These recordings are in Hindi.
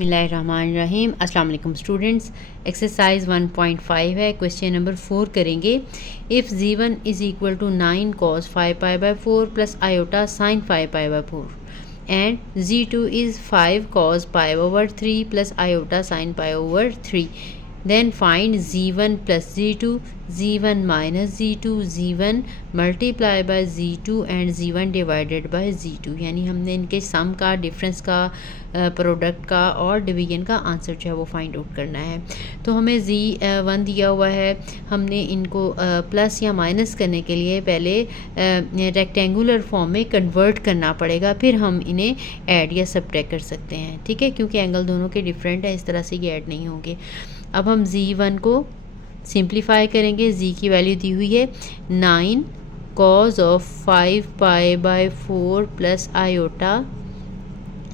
बिस्मिल्लाहिर्रहमानिर्रहीम। अस्सलाम वालेकुम स्टूडेंट्स। एक्सरसाइज 1.5 है, क्वेश्चन नंबर 4 करेंगे। If z1 is equal to 9 cos 5 pi by 4 plus iota sine 5 pi by 4 and z2 is 5 cos pi over 3 plus iota sine pi over 3, then find z1 plus z1 minus z1 multiply by z2 and z1 divided by z2। यानी हमने इनके सम का, डिफरेंस का, प्रोडक्ट का और डिवीजन का आंसर जो है वो फाइंड आउट करना है। तो हमें z1 दिया हुआ है, हमने इनको प्लस या माइनस करने के लिए पहले रेक्टेंगुलर फॉर्म में कन्वर्ट करना पड़ेगा, फिर हम इन्हें ऐड या सब्ट्रैक्ट कर सकते हैं, ठीक है, क्योंकि एंगल दोनों के डिफरेंट है, इस तरह से ये ऐड नहीं होंगे। अब हम z1 को सिंप्लीफाई करेंगे। z की वैल्यू दी हुई है 9 cos of 5 pi by 4 plus iota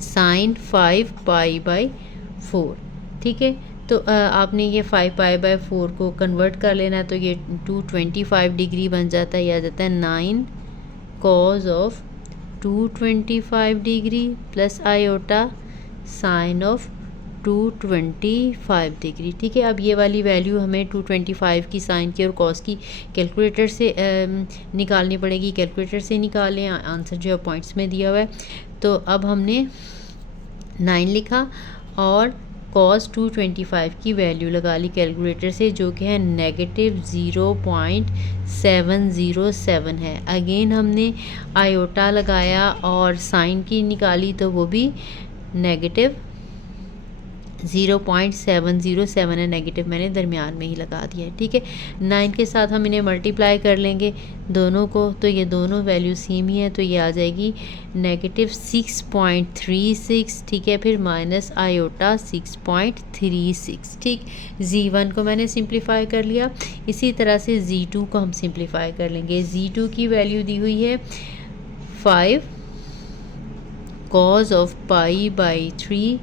sine 5 pi by 4, ठीक है। तो आपने ये 5 पाई बाई 4 को कन्वर्ट कर लेना है, तो ये 225 डिग्री बन जाता है। यह आ जाता है 9 cos of 225 degree plus iota sine of 225 degree, ठीक है। अब ये वाली वैल्यू हमें 225 की, साइन की और कॉस की कैलकुलेटर से निकालनी पड़ेगी। कैलकुलेटर से निकालें, आंसर जो है पॉइंट्स में दिया हुआ है। तो अब हमने 9 लिखा और cos 225 की वैल्यू लगा ली कैलकुलेटर से, जो कि है नेगेटिव 0.707 है। अगेन हमने आयोटा लगाया और साइन की निकाली, तो वो भी नेगेटिव 0.707 है, नेगेटिव मैंने दरमियान में ही लगा दिया है, ठीक है। 9 के साथ हम इन्हें मल्टीप्लाई कर लेंगे दोनों को, तो ये दोनों वैल्यू सेम ही है, तो ये आ जाएगी नेगेटिव 6.36, ठीक है। फिर माइनस आयोटा 6.36, ठीक। z1 को मैंने सिंप्लीफाई कर लिया। इसी तरह से z2 को हम सिंप्लीफाई कर लेंगे। z2 की वैल्यू दी हुई है 5 cos of pi by 3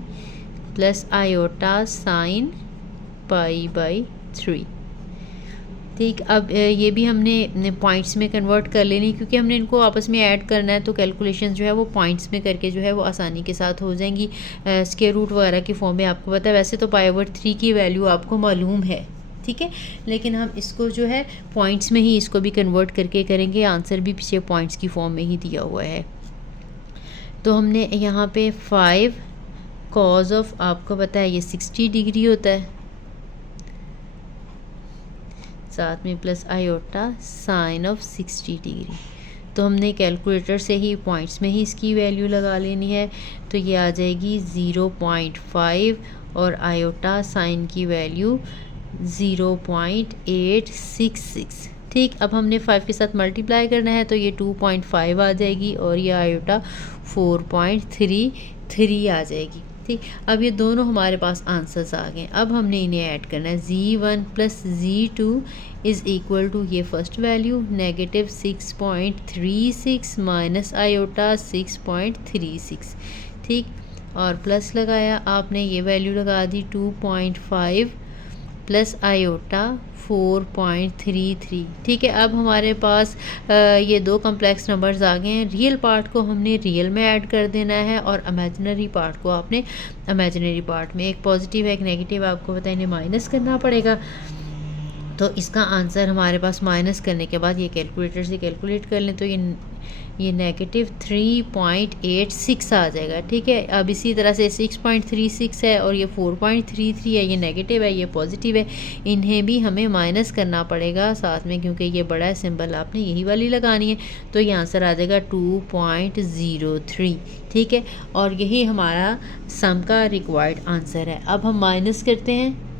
plus iota sine pi by 3, ठीक। अब ये भी हमने पॉइंट्स में कन्वर्ट कर लेनी, क्योंकि हमने इनको आपस में ऐड करना है, तो कैलकुलेशन जो है वो पॉइंट्स में करके जो है वो आसानी के साथ हो जाएंगी। स्क्वायर रूट वगैरह की फॉर्म में आपको पता है, वैसे तो पाई ओवर 3 की वैल्यू आपको मालूम है, ठीक है, लेकिन हम इसको जो है पॉइंट्स में ही इसको भी कन्वर्ट करके करेंगे। आंसर भी पीछे पॉइंट्स की फॉर्म में ही दिया हुआ है। तो हमने यहाँ पे 5 cos ऑफ, आपको पता है ये 60 डिग्री होता है, साथ में plus iota sine of 60 degree. तो हमने कैलकुलेटर से ही पॉइंट्स में ही इसकी वैल्यू लगा लेनी है, तो ये आ जाएगी 0.5 और आयोटा साइन की वैल्यू 0.866, ठीक। अब हमने 5 के साथ मल्टीप्लाई करना है, तो ये 2.5 आ जाएगी और ये आयोटा 4.33 आ जाएगी, ठीक। अब ये दोनों हमारे पास आंसर्स आ गए। अब हमने इन्हें ऐड करना है। z1 plus z2 is equal to, ये first value negative 6.36 minus iota 6.36, ठीक, और प्लस लगाया आपने, ये वैल्यू लगा दी 2.5 प्लस आयोटा 4.33, ठीक है। अब हमारे पास ये दो कम्प्लेक्स नंबर्स आ गए हैं। रियल पार्ट को हमने रियल में ऐड कर देना है और इमेजिनरी पार्ट को आपने इमेजिनरी पार्ट में, एक पॉजिटिव है एक नेगेटिव, आपको पता है, इन्हें माइनस करना पड़ेगा। तो इसका आंसर हमारे पास माइनस करने के बाद ये कैलकुलेटर से कैलकुलेट कर लें, तो ये नेगेटिव 3.86 आ जाएगा, ठीक है। अब इसी तरह से 6.36 है और ये 4.33 है, ये नेगेटिव है ये पॉजिटिव है, इन्हें भी हमें माइनस करना पड़ेगा साथ में, क्योंकि ये बड़ा है सिंबल आपने यही वाली लगानी है। तो ये आंसर आ जाएगा 2.03, ठीक है, और यही हमारा सम का रिक्वायर्ड आंसर है। अब हम माइनस करते हैं।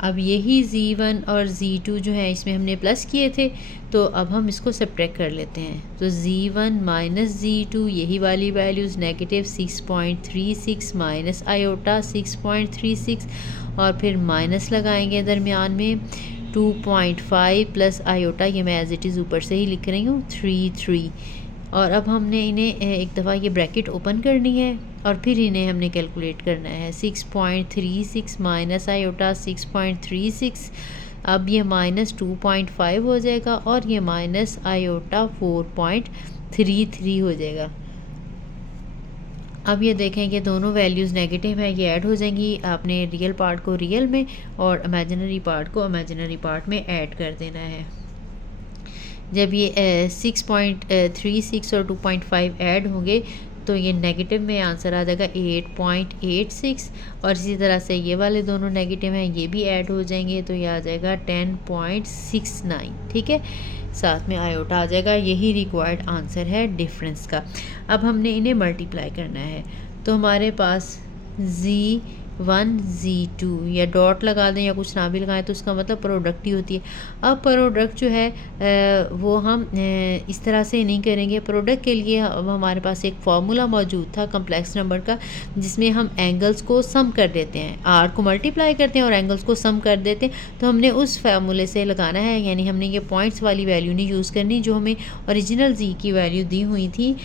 अब यही z1 और z2 जो है इसमें हमने प्लस किए थे, तो अब हम इसको सब्ट्रैक्ट कर लेते हैं। तो z1 माइनस z2, यही वाली वैल्यूज़ नेगेटिव 6.36 माइनस आयोटा 6.36, और फिर माइनस लगाएंगे दरमियान में 2.5 प्लस आयोटा, ये मैं एज इट इज़ ऊपर से ही लिख रही हूँ 3, और अब हमने इन्हें एक दफ़ा ये ब्रैकेट ओपन करनी है और फिर इन्हें हमने कैलकुलेट करना है। 6.36 माइनस आयोटा 6.36, अब ये माइनस 2.5 हो जाएगा और ये माइनस आयोटा 4.33 हो जाएगा। अब ये देखें कि दोनों वैल्यूज़ नेगेटिव है, ये ऐड हो जाएंगी। आपने रियल पार्ट को रियल में और इमेजिनरी पार्ट को इमेजिनरी पार्ट में ऐड कर देना है। जब ये 6.36 और 2.5 ऐड होंगे तो ये नेगेटिव में आंसर आ जाएगा 8.86, और इसी तरह से ये वाले दोनों नेगेटिव हैं, ये भी ऐड हो जाएंगे तो ये आ जाएगा 10.69। ठीक है, साथ में आयोटा आ जाएगा। यही रिक्वायर्ड आंसर है डिफरेंस का। अब हमने इन्हें मल्टीप्लाई करना है, तो हमारे पास Z1 Z2 या डॉट लगा दें या कुछ ना भी लगाएं तो उसका मतलब प्रोडक्ट ही होती है। अब प्रोडक्ट जो है वो हम इस तरह से नहीं करेंगे। प्रोडक्ट के लिए अब हमारे पास एक फार्मूला मौजूद था कम्प्लेक्स नंबर का, जिसमें हम एंगल्स को सम कर देते हैं, आर को मल्टीप्लाई करते हैं और एंगल्स को सम कर देते हैं। तो हमने उस फार्मूले से लगाना है, यानी हमने ये पॉइंट्स वाली वैल्यू नहीं यूज़ करनी, जो हमें ओरिजिनल जी की वैल्यू दी हुई थी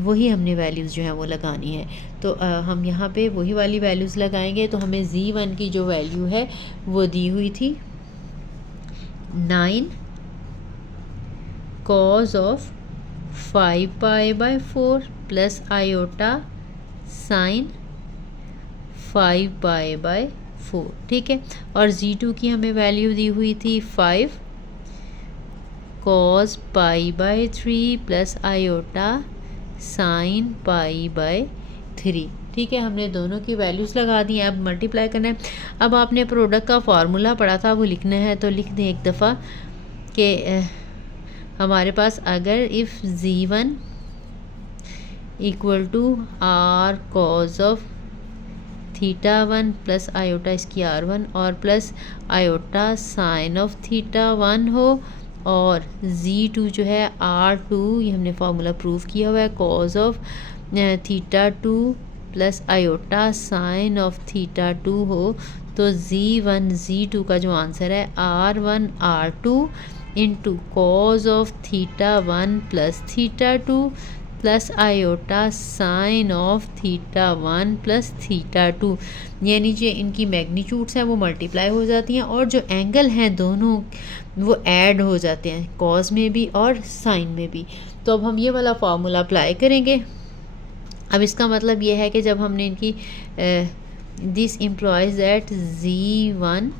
वही हमने वैल्यूज़ जो है वो लगानी है। तो हम यहाँ पे वही वाली वैल्यूज़ लगाएंगे। तो हमें Z1 की जो वैल्यू है वो दी हुई थी 9 cos of 5π/4 plus iota sine 5π/4। ठीक है, और Z2 की हमें वैल्यू दी हुई थी 5 cos π/3 प्लस आयोटा साइन π/3। ठीक है, हमने दोनों की वैल्यूज़ लगा दी हैं। अब मल्टीप्लाई करना है। अब आपने प्रोडक्ट का फार्मूला पढ़ा था, वो लिखना है, तो लिख दें एक दफ़ा कि हमारे पास अगर if Z1 equal to R cos of θ1 plus iota इसकी R1 और प्लस आयोटा साइन ऑफ θ1 हो, और Z2 जो है R2, ये हमने फार्मूला प्रूव किया हुआ है, cos of θ2 plus iota sine of θ2 हो, तो Z1 Z2 का जो आंसर है R1 R2 into cos of θ1 plus θ2 plus iota sine of θ1 plus θ2। यानी जो इनकी मैग्नीट्यूड्स हैं वो मल्टीप्लाई हो जाती हैं, और जो एंगल हैं दोनों वो ऐड हो जाते हैं, कॉज में भी और साइन में भी। तो अब हम ये वाला फार्मूला अप्लाई करेंगे। अब इसका मतलब ये है कि जब हमने इनकी this employees that Z1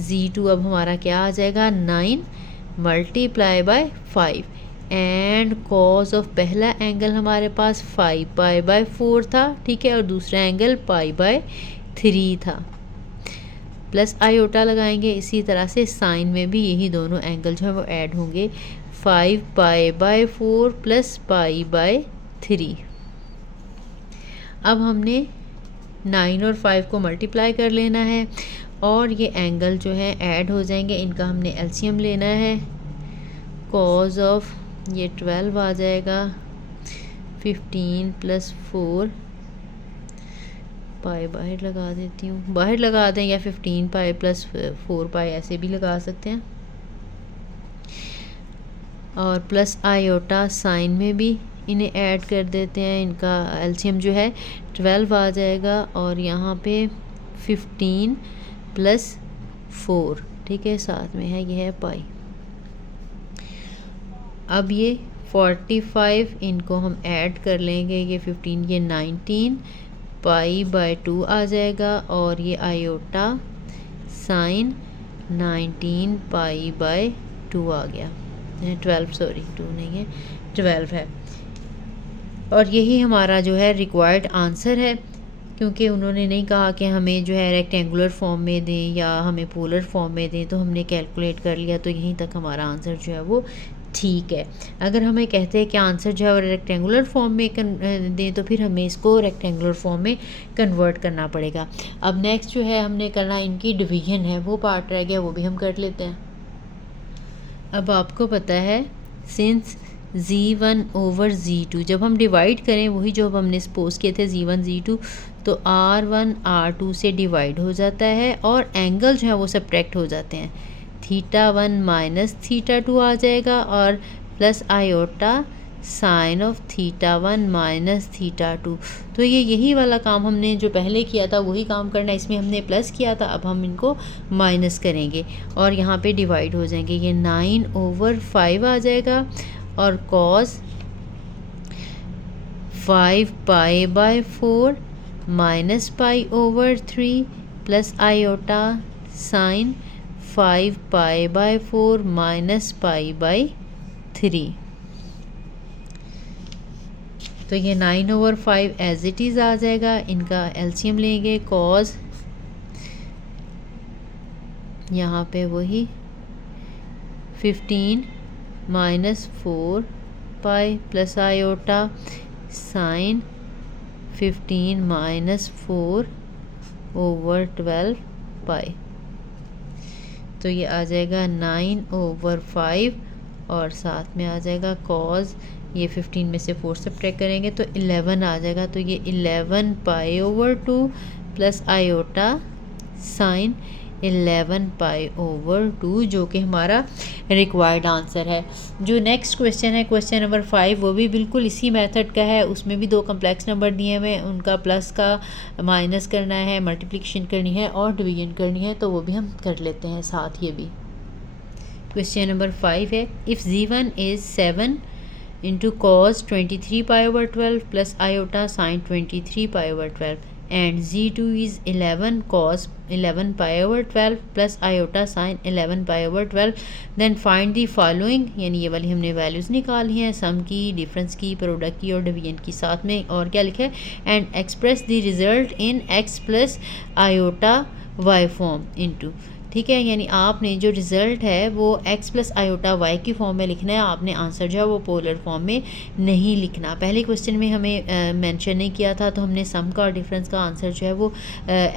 Z2 अब हमारा क्या आ जाएगा 9 multiply by 5 and cause of पहला एंगल हमारे पास 5π/4 था। ठीक है, और दूसरा एंगल π/3 था, प्लस आयोटा लगाएंगे। इसी तरह से साइन में भी यही दोनों एंगल जो है वो ऐड होंगे, 5π/4 प्लस π/3। अब हमने 9 और 5 को मल्टीप्लाई कर लेना है, और ये एंगल जो है ऐड हो जाएंगे। इनका हमने एलसीएम लेना है। कॉज ऑफ ये 12 आ जाएगा, 15 प्लस 4 पाई बाहर लगा देती हूँ, बाहर लगा दें, या 15 पाई प्लस 4 पाई ऐसे भी लगा सकते हैं, और प्लस आयोटा साइन में भी इन्हें ऐड कर देते हैं। इनका एलसीएम जो है 12 आ जाएगा, और यहाँ पे 15 प्लस 4, ठीक है, साथ में है ये है पाई। अब ये 45 इनको हम ऐड कर लेंगे, ये 15 ये 19 π/2 आ जाएगा, और ये आयोटा साइन 19 π/2 आ गया, 12 सॉरी 2 नहीं है 12 है। और यही हमारा जो है रिक्वायर्ड आंसर है, क्योंकि उन्होंने नहीं कहा कि हमें जो है रेक्टेंगुलर फॉर्म में दें या हमें पोलर फॉर्म में दें, तो हमने कैलकुलेट कर लिया, तो यहीं तक हमारा आंसर जो है वो ठीक है। अगर हमें कहते हैं कि आंसर जो है वो रेक्टेंगुलर फॉर्म में दें, तो फिर हमें इसको रेक्टेंगुलर फॉर्म में कन्वर्ट करना पड़ेगा। अब नेक्स्ट जो है हमने करना, इनकी डिवीजन है, वो पार्ट रह गया, वो भी हम कर लेते हैं। अब आपको पता है सिंस Z1 ओवर Z2 जब हम डिवाइड करें, वही जो हमने सपोज किए थे Z1 Z2, तो R1 R2 से डिवाइड हो जाता है, और एंगल जो है वो सब्ट्रैक्ट हो जाते हैं, θ1 माइनस θ2 आ जाएगा, और plus iota sine of θ1 minus θ2। तो ये यही वाला काम हमने जो पहले किया था वही काम करना है। इसमें हमने प्लस किया था, अब हम इनको माइनस करेंगे और यहाँ पे डिवाइड हो जाएंगे। ये 9/5 आ जाएगा, और cos 5π/4 minus π/3 plus iota sine 5π/4 minus π/3। तो ये 9/5 एज इट इज़ आ जाएगा। इनका एलसीएम लेंगे, कॉज यहाँ पे वही 15 minus 4π plus iota sine 15 minus 4/12π। तो ये आ जाएगा 9/5 और साथ में आ जाएगा कॉज, ये 15 में से 4 सब्ट्रैक्ट करेंगे तो 11 आ जाएगा। तो ये 11π/2 प्लस आयोटा साइन 11π/2 जो कि हमारा रिक्वायर्ड आंसर है। जो नेक्स्ट क्वेश्चन है क्वेश्चन नंबर 5, वो भी बिल्कुल इसी मेथड का है। उसमें भी 2 कम्प्लेक्स नंबर दिए हुए हैं, उनका प्लस का माइनस करना है, मल्टीप्लिकेशन करनी है और डिवीजन करनी है, तो वो भी हम कर लेते हैं साथ। ये भी क्वेश्चन नंबर 5 है, if z1 is 7 into cos 23π/12 plus iota sine 23π/12 and z2 is 11 cos 11π/12 plus iota sine 11π/12, then find the following, यानी ये वाली हमने वैल्यूज़ निकाली हैं, सम की, डिफरेंस की, प्रोडक्ट की और डिवीजन की। साथ में और क्या लिखा है, and express the result in x plus iota y form into. ठीक है, यानी आपने जो रिज़ल्ट है वो x प्लस आयोटा y की फॉर्म में लिखना है। आपने आंसर जो है वो पोलर फॉर्म में नहीं लिखना। पहले क्वेश्चन में हमें मेंशन नहीं किया था, तो हमने सम का और डिफरेंस का आंसर जो है वो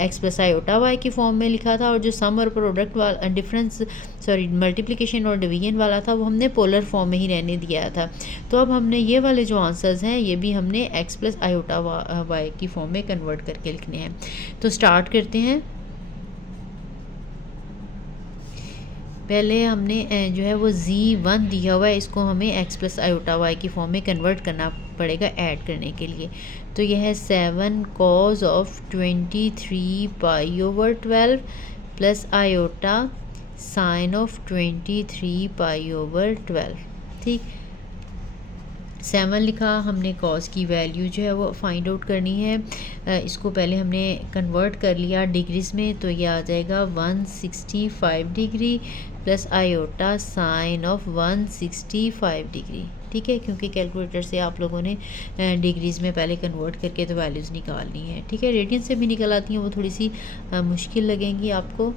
x प्लस आयोटा y की फॉर्म में लिखा था, और जो सम और प्रोडक्ट वाला डिफरेंस मल्टीप्लिकेशन और डिवीजन वाला था वो हमने पोलर फॉर्म में ही रहने दिया था। तो अब हमने ये वाले जो आंसर्स हैं ये भी हमने x प्लस आयोटा y की फॉर्म में कन्वर्ट करके लिखने हैं। तो स्टार्ट करते हैं। पहले हमने जो है वो z1 दिया हुआ है, इसको हमें x प्लस आयोटा y की फॉर्म में कन्वर्ट करना पड़ेगा ऐड करने के लिए। तो यह है 7 cos of 23π/12 plus iota sine of 23π/12। ठीक, 7 लिखा हमने, कॉस की वैल्यू जो है वो फाइंड आउट करनी है। इसको पहले हमने कन्वर्ट कर लिया डिग्रीज में, तो ये आ जाएगा 165 degree plus iota sine of 165 degree. ठीक है, क्योंकि कैलकुलेटर से आप लोगों ने डिग्रीज में पहले कन्वर्ट करके तो वैल्यूज़ निकालनी है। ठीक है, रेडियन से भी निकल आती हैं, वो थोड़ी सी मुश्किल लगेंगी आपको।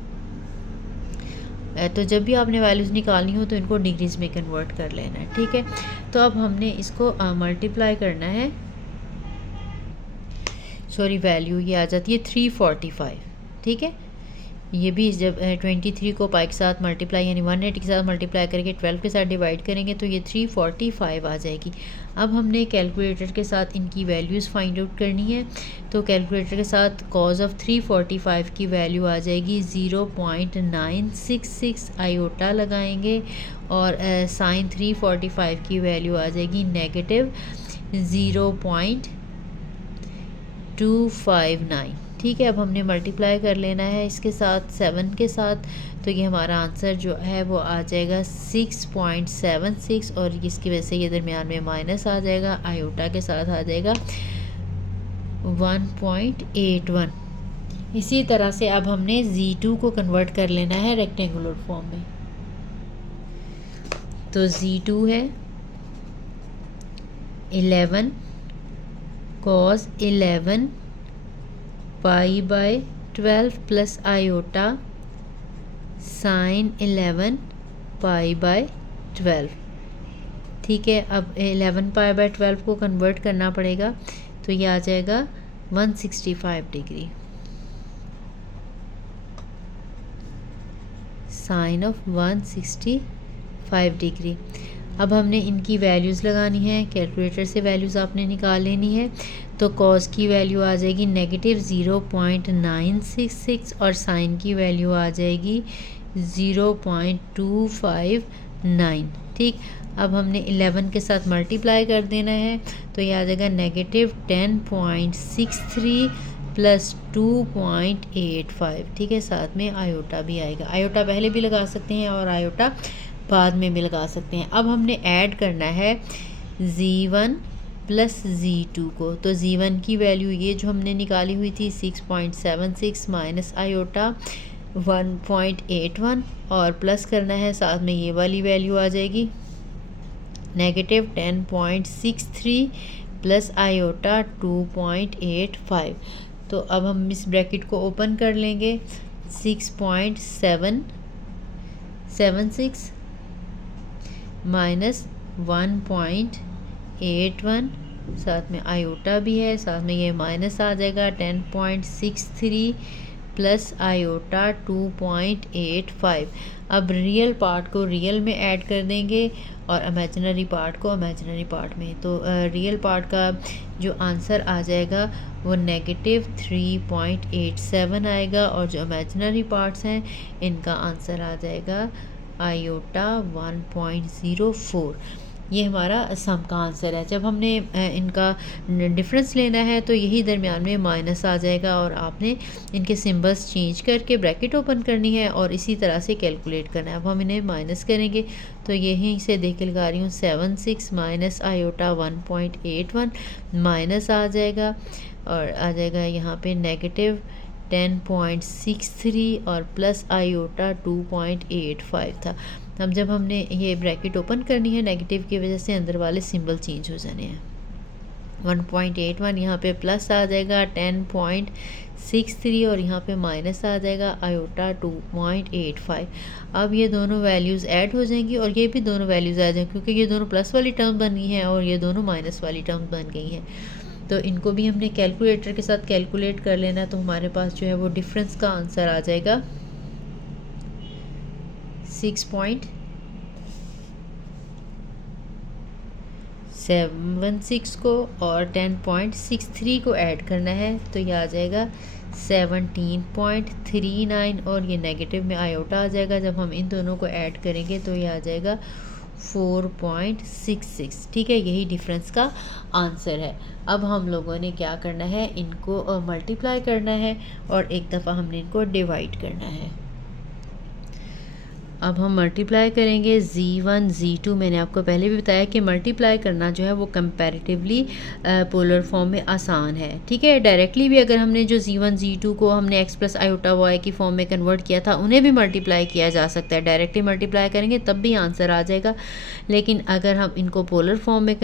तो जब भी आपने वैल्यूज़ निकालनी हो तो इनको डिग्रीज में कन्वर्ट कर लेना है। ठीक है, तो अब हमने इसको मल्टीप्लाई करना है, सॉरी वैल्यू ये आ जाती है 345। ठीक है, ये भी जब 23 को पाई के साथ मल्टीप्लाई यानी 180 के साथ मल्टीप्लाई करके 12 के साथ डिवाइड करेंगे तो ये 345 आ जाएगी। अब हमने कैलकुलेटर के साथ इनकी वैल्यूज़ फाइंड आउट करनी है। तो कैलकुलेटर के साथ कॉज ऑफ 345 की वैल्यू आ जाएगी 0.966 आयोटा लगाएंगे, और साइन 345 की वैल्यू आ जाएगी नेगेटिव 0.259। ठीक है, अब हमने मल्टीप्लाई कर लेना है इसके साथ 7 के साथ, तो ये हमारा आंसर जो है वो आ जाएगा 6.76, और इसकी वजह से ये दरमियान में माइनस आ जाएगा, आयोटा के साथ आ जाएगा 1.81। इसी तरह से अब हमने z2 को कन्वर्ट कर लेना है रेक्टेंगुलर फॉर्म में। तो z2 है 11 cos 11π/12 प्लस आयोटा साइन 11π/12। ठीक है, अब 11π/12 को कन्वर्ट करना पड़ेगा, तो ये आ जाएगा 165 डिग्री साइन ऑफ 165 डिग्री। अब हमने इनकी वैल्यूज़ लगानी है, कैलकुलेटर से वैल्यूज़ आपने निकाल लेनी है। तो कॉस की वैल्यू आ जाएगी नेगेटिव 0.966 और साइन की वैल्यू आ जाएगी 0.259। ठीक, अब हमने 11 के साथ मल्टीप्लाई कर देना है, तो ये आ जाएगा नेगेटिव 10.63 प्लस 2.85। ठीक है, साथ में आयोटा भी आएगा, आयोटा पहले भी लगा सकते हैं और आयोटा बाद में भी लगा सकते हैं। अब हमने ऐड करना है z1 प्लस Z2 को। तो Z1 की वैल्यू ये जो हमने निकाली हुई थी 6.76 माइनस आयोटा 1.81 और प्लस करना है, साथ में ये वाली वैल्यू आ जाएगी नेगेटिव 10.63 प्लस आयोटा 2.85। तो अब हम इस ब्रैकेट को ओपन कर लेंगे 6.776 माइनस 1.81, साथ में आयोटा भी है, साथ में ये माइनस आ जाएगा 10.63 प्लस आयोटा 2.85। अब रियल पार्ट को रियल में ऐड कर देंगे और इमेजिनरी पार्ट को इमेजिनरी पार्ट में। तो रियल पार्ट का जो आंसर आ जाएगा वो नेगेटिव 3.87 आएगा और जो इमेजिनरी पार्ट्स हैं इनका आंसर आ जाएगा आयोटा 1.04। ये हमारा सम का आंसर है। जब हमने इनका डिफरेंस लेना है तो यही दरमियान में माइनस आ जाएगा और आपने इनके सिंबल्स चेंज करके ब्रैकेट ओपन करनी है और इसी तरह से कैलकुलेट करना है। अब हम इन्हें माइनस करेंगे तो यहीं से देख के लगा रही हूँ 76 माइनस आयोटा 1.81 माइनस आ जाएगा और आ जाएगा यहाँ पे नेगेटिव 10.63 और प्लस आयोटा 2.85 था। अब जब हमने ये ब्रैकेट ओपन करनी है नेगेटिव की वजह से अंदर वाले सिंबल चेंज हो जाने हैं। 1.81 यहाँ पे प्लस आ जाएगा 10.63 और यहाँ पे माइनस आ जाएगा आयोटा 2.85। अब ये दोनों वैल्यूज़ ऐड हो जाएंगी और ये भी दोनों वैल्यूज़ आ जाएंगी क्योंकि ये दोनों प्लस वाली टर्म बन गई हैं और ये दोनों माइनस वाली टर्म बन गई हैं। तो इनको भी हमने कैलकुलेटर के साथ कैलकुलेट कर लेना। तो हमारे पास जो है वो डिफरेंस का आंसर आ जाएगा 6.76 को और 10.63 को ऐड करना है तो ये आ जाएगा 17.39 और ये नेगेटिव में आयोटा आ जाएगा। जब हम इन दोनों को ऐड करेंगे तो ये आ जाएगा 4.66। ठीक है, यही डिफरेंस का आंसर है। अब हम लोगों ने क्या करना है, इनको मल्टीप्लाई करना है और एक दफ़ा हमने इनको डिवाइड करना है। अब हम मल्टीप्लाई करेंगे Z1 Z2। मैंने आपको पहले भी बताया कि मल्टीप्लाई करना जो है वो कंपैरेटिवली पोलर फॉर्म में आसान है। ठीक है, डायरेक्टली भी अगर हमने जो Z1 Z2 को हमने x प्लस आयोटा y की फॉर्म में कन्वर्ट किया था उन्हें भी मल्टीप्लाई किया जा सकता है। डायरेक्टली मल्टीप्लाई करेंगे तब भी आंसर आ जाएगा, लेकिन अगर हम इनको पोलर फॉर्म में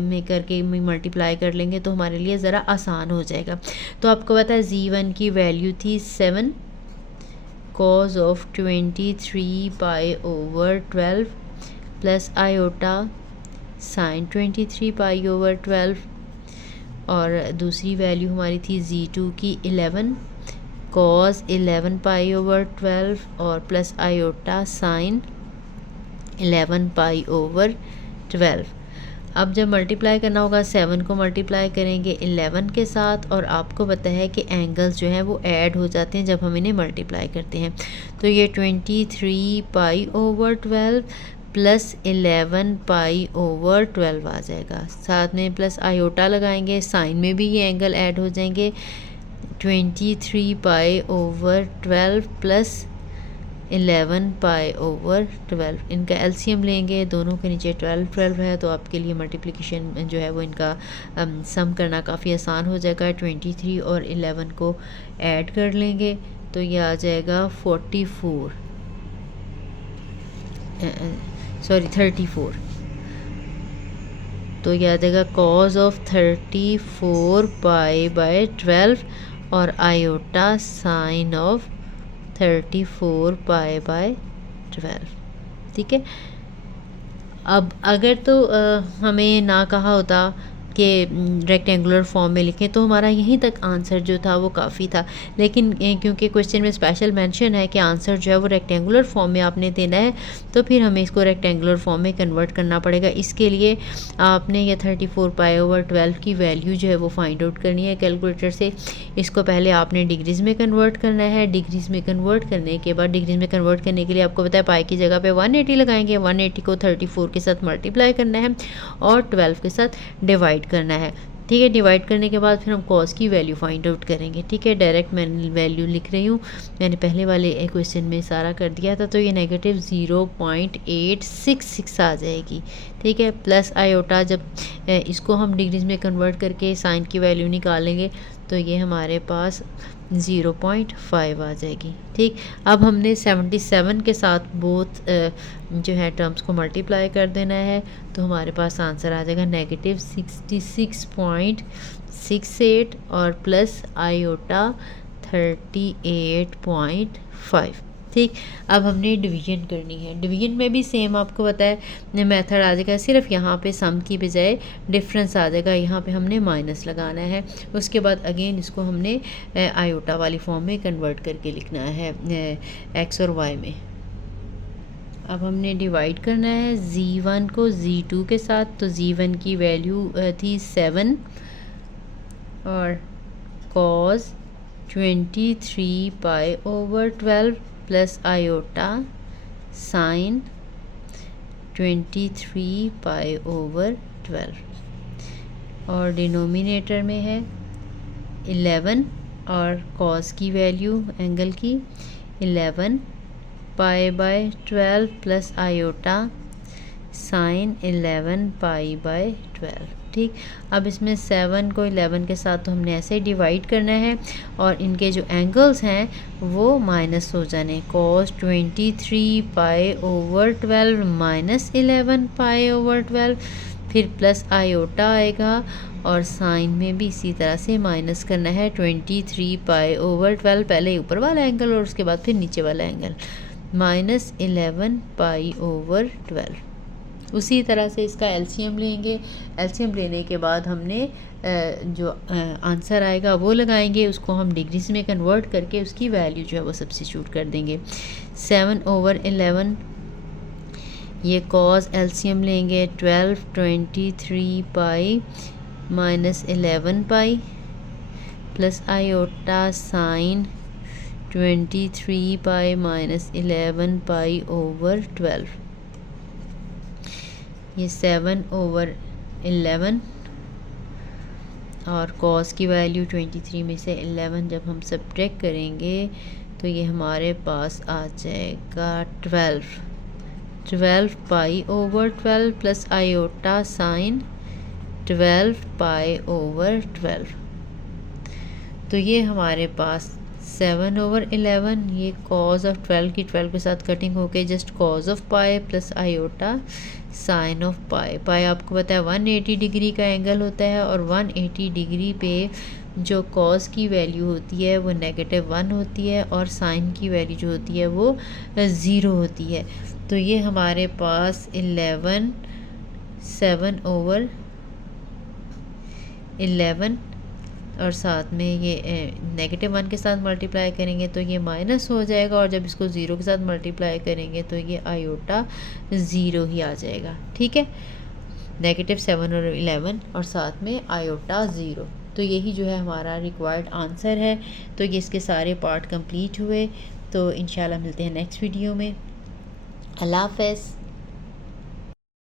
में करके मल्टीप्लाई कर लेंगे तो हमारे लिए ज़रा आसान हो जाएगा। तो आपको पता है Z1 की वैल्यू थी 7 cos of 23 pi over 12 plus iota sin 23 pi over 12 और दूसरी वैल्यू हमारी थी Z2 की 11 cos 11 pi over 12 और plus iota sin 11 pi over 12। अब जब मल्टीप्लाई करना होगा 7 को मल्टीप्लाई करेंगे 11 के साथ और आपको पता है कि एंगल्स जो हैं वो ऐड हो जाते हैं जब हम इन्हें मल्टीप्लाई करते हैं। तो ये 23 pi over 12 plus 11 pi over 12 आ जाएगा। साथ में प्लस आयोटा लगाएंगे, साइन में भी ये एंगल ऐड हो जाएंगे। 23 pi over 12 plus 11 pi over 12, इनका एलसीएम लेंगे, दोनों के नीचे 12 है तो आपके लिए मल्टीप्लिकेशन जो है वो इनका सम करना काफ़ी आसान हो जाएगा। 23 और 11 को ऐड कर लेंगे तो ये आ जाएगा 34 तो ये आ जाएगा cos ऑफ 34 पाई बाय 12 और iota sine of 34 pi by 12। ठीक है, अब अगर तो हमें ना कहा होता कि रेक्टेंगुलर फॉर्म में लिखें तो हमारा यहीं तक आंसर जो था वो काफ़ी था, लेकिन क्योंकि क्वेश्चन में स्पेशल मेंशन है कि आंसर जो है वो रेक्टेंगुलर फॉर्म में आपने देना है तो फिर हमें इसको रेक्टेंगुलर फॉर्म में कन्वर्ट करना पड़ेगा। इसके लिए आपने ये 34 पाई ओवर 12 की वैल्यू जो है वो फाइंड आउट करनी है कैलकुलेटर से। इसको पहले आपने डिग्रीज़ में कन्वर्ट करना है। डिग्रीज़ में कन्वर्ट करने के बाद डिग्रीज़ में कन्वर्ट करने के लिए आपको पता है पाई की जगह पे 180 लगाएंगे। 180 को 34 के साथ मल्टीप्लाई करना है और 12 के साथ डिवाइड करना है। ठीक है। डिवाइड करने के बाद फिर हम कॉस की वैल्यू फाइंड आउट करेंगे। ठीक है, डायरेक्ट मैं वैल्यू लिख रही हूँ, मैंने पहले वाले क्वेश्चन में सारा कर दिया था। तो ये नेगेटिव 0.866 आ जाएगी। ठीक है, प्लस आयोटा जब इसको हम डिग्रीज में कन्वर्ट करके साइन की वैल्यू निकालेंगे तो ये हमारे पास 0.5 आ जाएगी। ठीक, अब हमने 77 के साथ बोथ जो है टर्म्स को मल्टीप्लाई कर देना है, तो हमारे पास आंसर आ जाएगा नेगेटिव 66.68 और प्लस आयोटा 38.5। ठीक, अब हमने डिवीजन करनी है। डिवीजन में भी सेम आपको बताया मेथड आ जाएगा, सिर्फ यहाँ पे सम की बजाय डिफरेंस आ जाएगा, यहाँ पे हमने माइनस लगाना है। उसके बाद अगेन इसको हमने आयोटा वाली फॉर्म में कन्वर्ट करके लिखना है एक्स और वाई में। अब हमने डिवाइड करना है z1 को z2 के साथ। तो z1 की वैल्यू थी 7 और cos 23 pi over 12 plus iota sign 23 pi over 12 और डिनोमिनेटर में है 11 और cos की वैल्यू एंगल की 11 pi by 12 plus iota sign 11 pi by 12। ठीक, अब इसमें 7 को 11 के साथ तो हमने ऐसे ही डिवाइड करना है और इनके जो एंगल्स हैं वो माइनस हो जाने। cos 23 pi over 12 minus 11 pi over 12, फिर प्लस आयोटा आएगा और साइन में भी इसी तरह से माइनस करना है 23 पाई ओवर 12, पहले ऊपर वाला एंगल और उसके बाद फिर नीचे वाला एंगल, माइनस 11 पाई ओवर 12। उसी तरह से इसका एलसीएम लेंगे। एलसीएम लेने के बाद हमने जो आंसर आएगा वो लगाएंगे, उसको हम डिग्रीज में कन्वर्ट करके उसकी वैल्यू जो है वो सब्स्टिट्यूट कर देंगे। 7/11 ये कॉस एलसीएम लेंगे 12 23 पाई माइनस 11 पाई plus iota sign 23 pi minus 11 pi over 12। ये 7/11 और cos की वैल्यू 23 में से 11 जब हम सब्ट्रैक्ट करेंगे तो ये हमारे पास आ जाएगा 12 pi over 12 plus iota sign 12 pi over 12। तो ये हमारे पास 7/11, ये cos ऑफ 12 की 12 के साथ कटिंग होके just cos of pi plus iota sine of pi. Pi आपको पता है 180 डिग्री का एंगल होता है और 180 डिग्री पे जो cos की वैल्यू होती है वो -1 होती है और साइन की वैल्यू जो होती है वो 0 होती है। तो ये हमारे पास 7/11 और साथ में ये -1 के साथ मल्टीप्लाई करेंगे तो ये माइनस हो जाएगा और जब इसको 0 के साथ मल्टीप्लाई करेंगे तो ये आयोटा 0 ही आ जाएगा। ठीक है, -7/11 और साथ में आयोटा 0। तो यही जो है हमारा रिक्वायर्ड आंसर है। तो ये इसके सारे पार्ट कंप्लीट हुए। तो इंशाल्लाह मिलते हैं नेक्स्ट वीडियो में। अल्लाह हाफ़िज़।